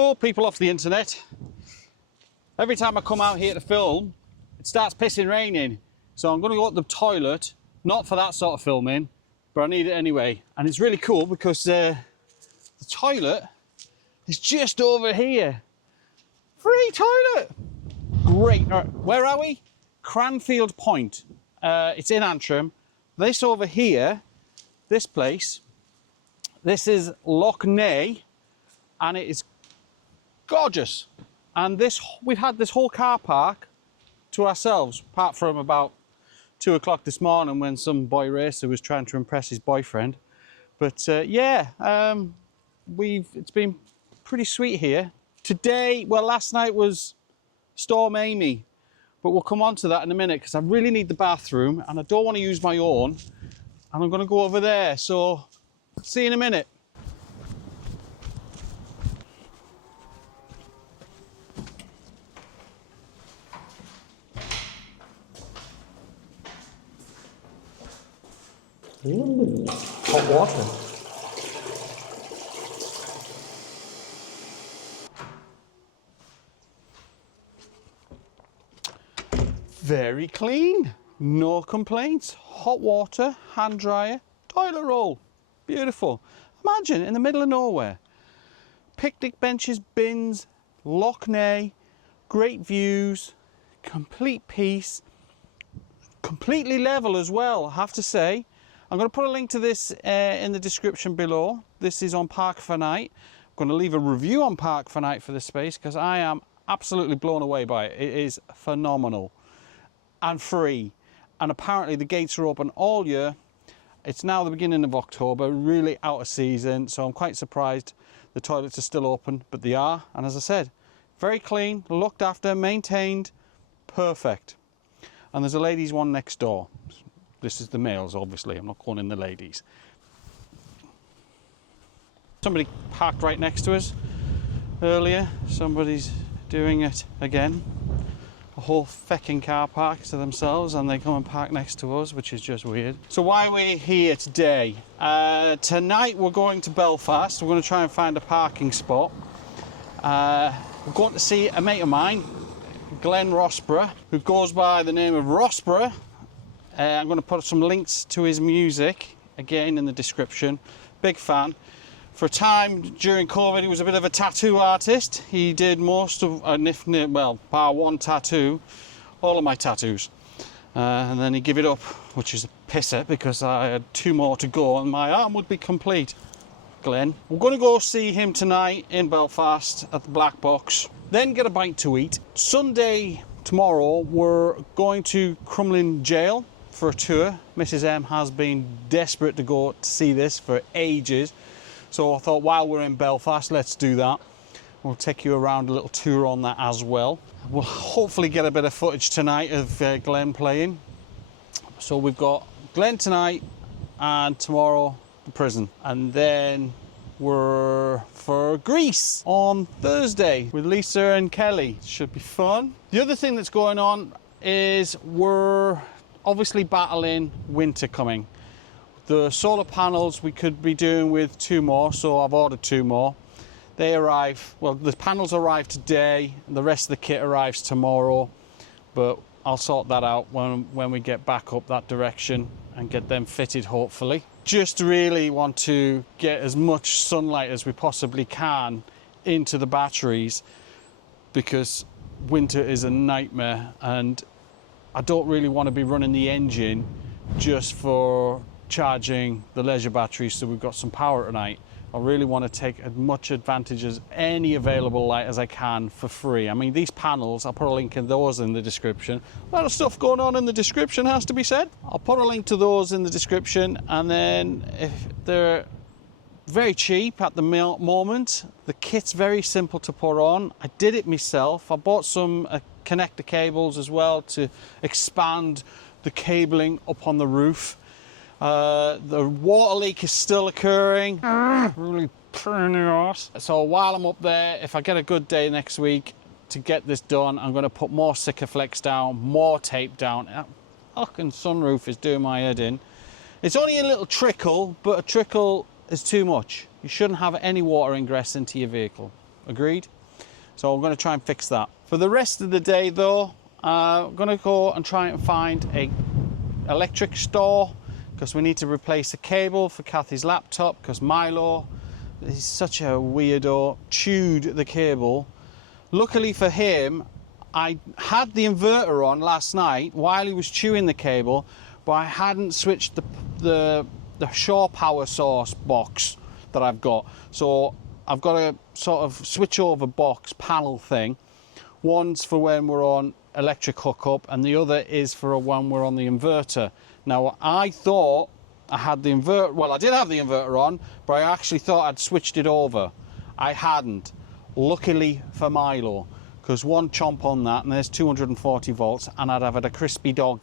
Hello people off the internet. Every time I come out here to film, it starts pissing raining. So I'm going to go to the toilet, not for that sort of filming, but I need it anyway. And it's really cool because the toilet is just over here. Free toilet! Great. Where are we? Cranfield Point. It's in Antrim. This over here, this place, this is Loch Neagh, and it is gorgeous. And this, we've had this whole car park to ourselves, apart from about 2 o'clock this morning when some boy racer was trying to impress his boyfriend. But yeah, it's been pretty sweet here. Today, well, last night was Storm Amy, but we'll come on to that in a minute because I really need the bathroom and I don't want to use my own, and I'm going to go over there. So see you in a minute. Ooh, hot water. Very clean, no complaints. Hot water, hand dryer, toilet roll. Beautiful. Imagine in the middle of nowhere. Picnic benches, bins, Loch Neagh, great views, complete peace, completely level as well, I have to say. I'm going to put a link to this in the description below. This is on Park for Night. I'm going to leave a review on Park for Night for this space because I am absolutely blown away by it. It is phenomenal and free. And apparently the gates are open all year. It's now the beginning of October, really out of season. So I'm quite surprised the toilets are still open, but they are. And as I said, very clean, looked after, maintained, perfect. And there's a ladies' one next door. This is the males, obviously. I'm not calling in the ladies. Somebody parked right next to us earlier. Somebody's doing it again. A whole fecking car park to themselves, and they come and park next to us, which is just weird. So why are we here today? Tonight we're going to Belfast. We're going to try and find a parking spot. We're going to see a mate of mine, Glenn Rosborough, who goes by the name of Roxboro. I'm going to put some links to his music again in the description. Big fan. For a time during COVID, he was a bit of a tattoo artist. He did most of, well, bar one tattoo, all of my tattoos. And then he gave it up, which is a pisser because I had 2 more to go and my arm would be complete. Glen. We're going to go see him tonight in Belfast at the Black Box, then get a bite to eat. Sunday, tomorrow, we're going to Crumlin Gaol for a tour. Mrs. M has been desperate to go to see this for ages. So I thought while we're in Belfast, let's do that. We'll take you around a little tour on that as well. We'll hopefully get a bit of footage tonight of Glen playing. So we've got Glen tonight and tomorrow the prison. And then we're for Greece on Thursday with Lisa and Kelly. Should be fun. The other thing that's going on is we're obviously battling winter coming. The solar panels we could be doing with 2 more, so I've ordered 2 more. They arrive, well, the panels arrive today, and the rest of the kit arrives tomorrow, but I'll sort that out when we get back up that direction and get them fitted, hopefully. Just really want to get as much sunlight as we possibly can into the batteries because winter is a nightmare, and I don't really want to be running the engine just for charging the leisure batteries so we've got some power tonight. I really want to take as much advantage as any available light as I can for free. I mean, these panels, I'll put a link in those in the description. A lot of stuff going on in the description, has to be said. I'll put a link to those in the description, and then if they're very cheap at the moment. The kit's very simple to put on. I did it myself. I bought some connector cables as well to expand the cabling up on the roof. The water leak is still occurring. Really putting it off. So while I'm up there, if I get a good day next week to get this done, I'm going to put more Sikaflex down, more tape down. That fucking sunroof is doing my head in. It's only a little trickle, but a trickle is too much. You shouldn't have any water ingress into your vehicle. agreed. So I'm going to try and fix that. For the rest of the day though, I'm going to go and try and find a electric store, because we need to replace a cable for Kathy's laptop, because Milo, he's such a weirdo, chewed the cable. Luckily for him, I had the inverter on last night while he was chewing the cable, but I hadn't switched the shore power source box that I've got. So I've got a sort of switch over box panel thing. One's for when we're on electric hookup and the other is for when we're on the inverter. Now I thought I had the inverter, well I did have the inverter on, but I actually thought I'd switched it over. I hadn't. Luckily for Milo, because one chomp on that and there's 240 volts and I'd have had a crispy dog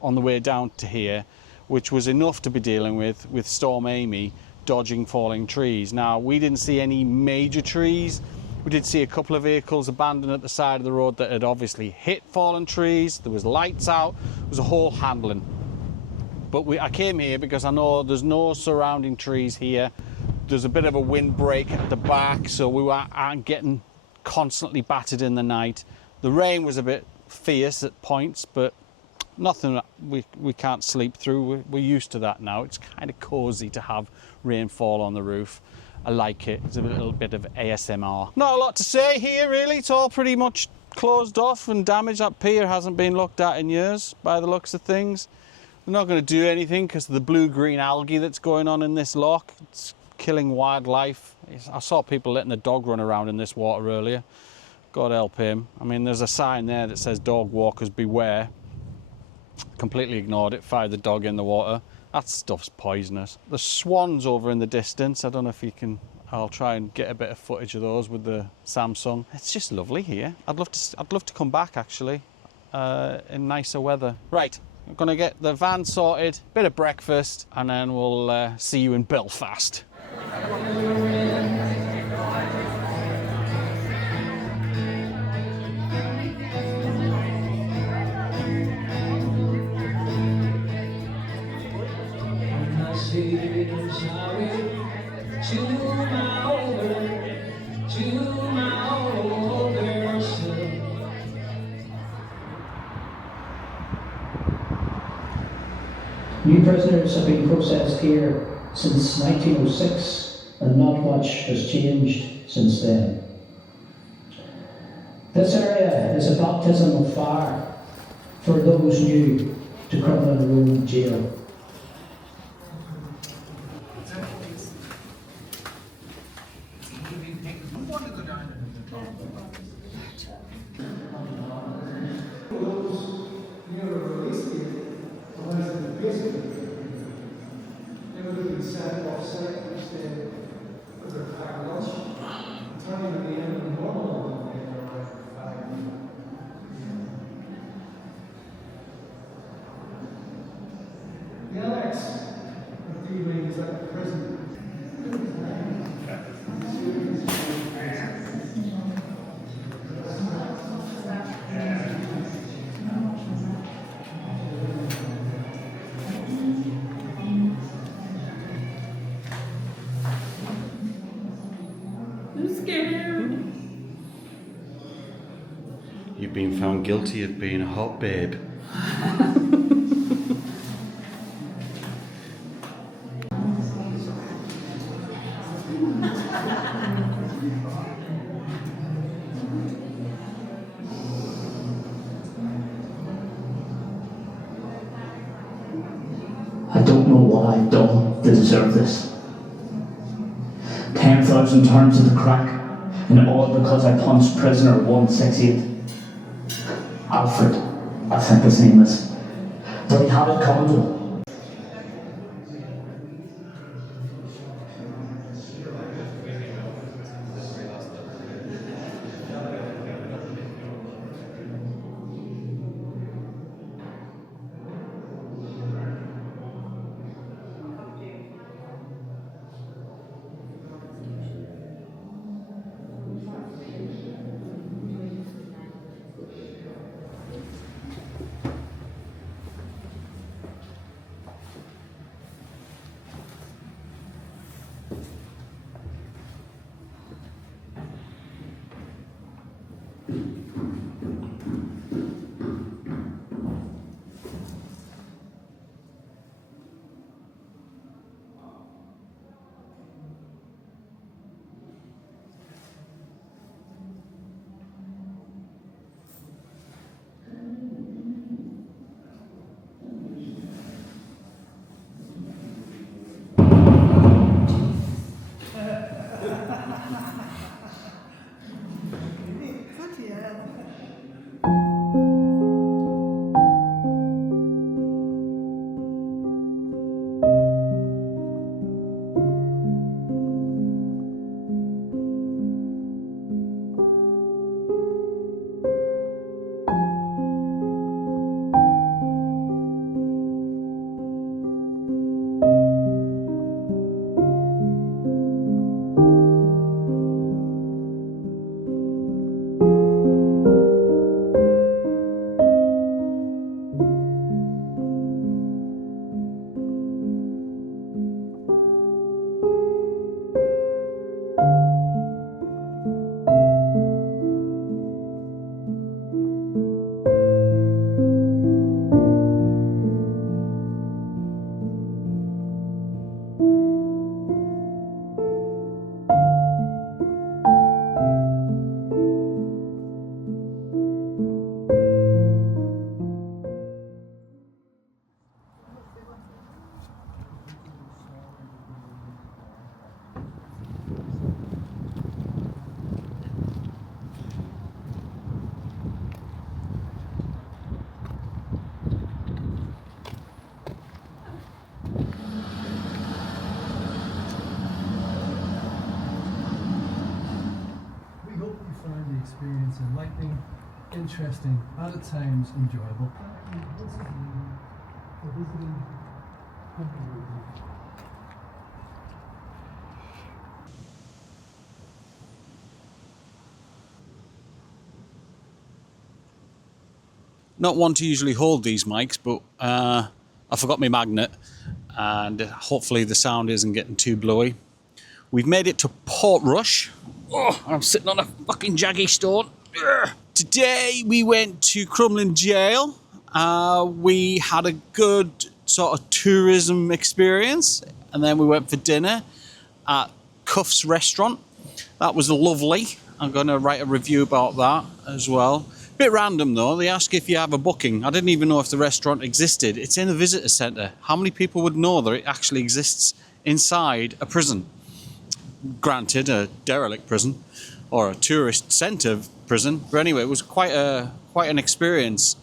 on the way down to here, which was enough to be dealing with Storm Amy dodging falling trees. Now we didn't see any major trees. We did see a couple of vehicles abandoned at the side of the road that had obviously hit fallen trees. There was lights out, there was a whole handling. But I came here because I know there's no surrounding trees here. There's a bit of a windbreak at the back, so we aren't getting constantly battered in the night. The rain was a bit fierce at points, but nothing we can't sleep through. We're used to that now. It's kind of cozy to have rainfall on the roof. I like it. It's a little bit of ASMR. Not a lot to say here really. It's all pretty much closed off and damaged. That pier hasn't been looked at in years by the looks of things. We're not going to do anything because of the blue-green algae that's going on in this loch. It's killing wildlife. I saw people letting a dog run around in this water earlier. God help him. I mean, there's a sign there that says dog walkers beware. Completely ignored it, fired the dog in the water. That stuff's poisonous. The swans over in the distance. I don't know if you can, I'll try and get a bit of footage of those with the Samsung. It's just lovely here. I'd love to come back actually, in nicer weather. Right. I'm gonna get the van sorted, bit of breakfast, and then we'll see you in Belfast. New prisoners have been processed here since 1906, and not much has changed since then. This area is a baptism of fire for those new to Crumlin Gaol. You've been found guilty of being a hot babe. I don't know what I've done to deserve this. 10,000 turns of the crack, and all because I punched prisoner 168. Alfred, I think his name is. But he had it coming to him. interesting, and at times enjoyable. Not one to usually hold these mics, but I forgot my magnet, and hopefully the sound isn't getting too blowy. We've made it to Portrush. Oh, I'm sitting on a fucking jaggy stone. Ugh. Today we went to Crumlin Gaol. We had a good sort of tourism experience, and then we went for dinner at Cuff's restaurant. That was lovely. I'm going to write a review about that as well. Bit random though, they ask if you have a booking. I didn't even know if the restaurant existed. It's in a visitor centre. How many people would know that it actually exists inside a prison? Granted, a derelict prison or a tourist centre prison. But anyway, it was quite an experience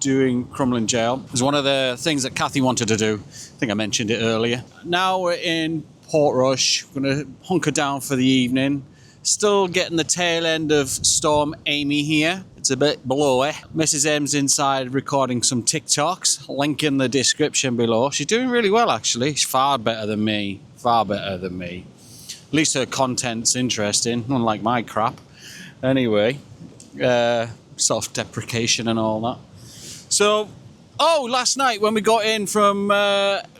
doing Crumlin Gaol. It was one of the things that Kathy wanted to do. I think I mentioned it earlier. Now we're in Portrush. We're going to hunker down for the evening. Still getting the tail end of Storm Amy here. It's a bit blowy. Mrs. M's inside recording some TikToks. Link in the description below. She's doing really well, actually. She's far better than me. Far better than me. At least her content's interesting, unlike my crap. Anyway, self-deprecation and all that. So, last night when we got in from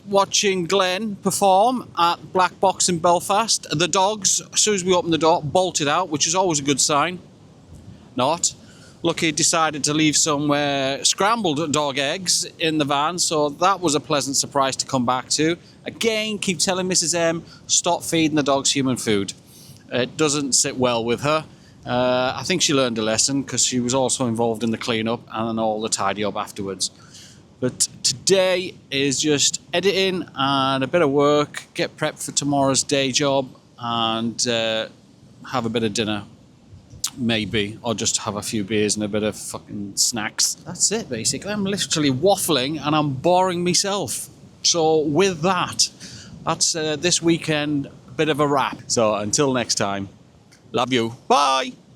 watching Glen perform at Black Box in Belfast, the dogs, as soon as we opened the door, bolted out, which is always a good sign. Not. Lucky decided to leave some scrambled dog eggs in the van, so that was a pleasant surprise to come back to. Again, keep telling Mrs. M, stop feeding the dogs human food. It doesn't sit well with her. I think she learned a lesson because she was also involved in the clean-up and all the tidy-up afterwards. But today is just editing and a bit of work, get prepped for tomorrow's day job, and have a bit of dinner. Maybe, or just have a few beers and a bit of fucking snacks. That's it, basically. I'm literally waffling and I'm boring myself. So with that, that's this weekend, a bit of a wrap. So until next time, love you. Bye.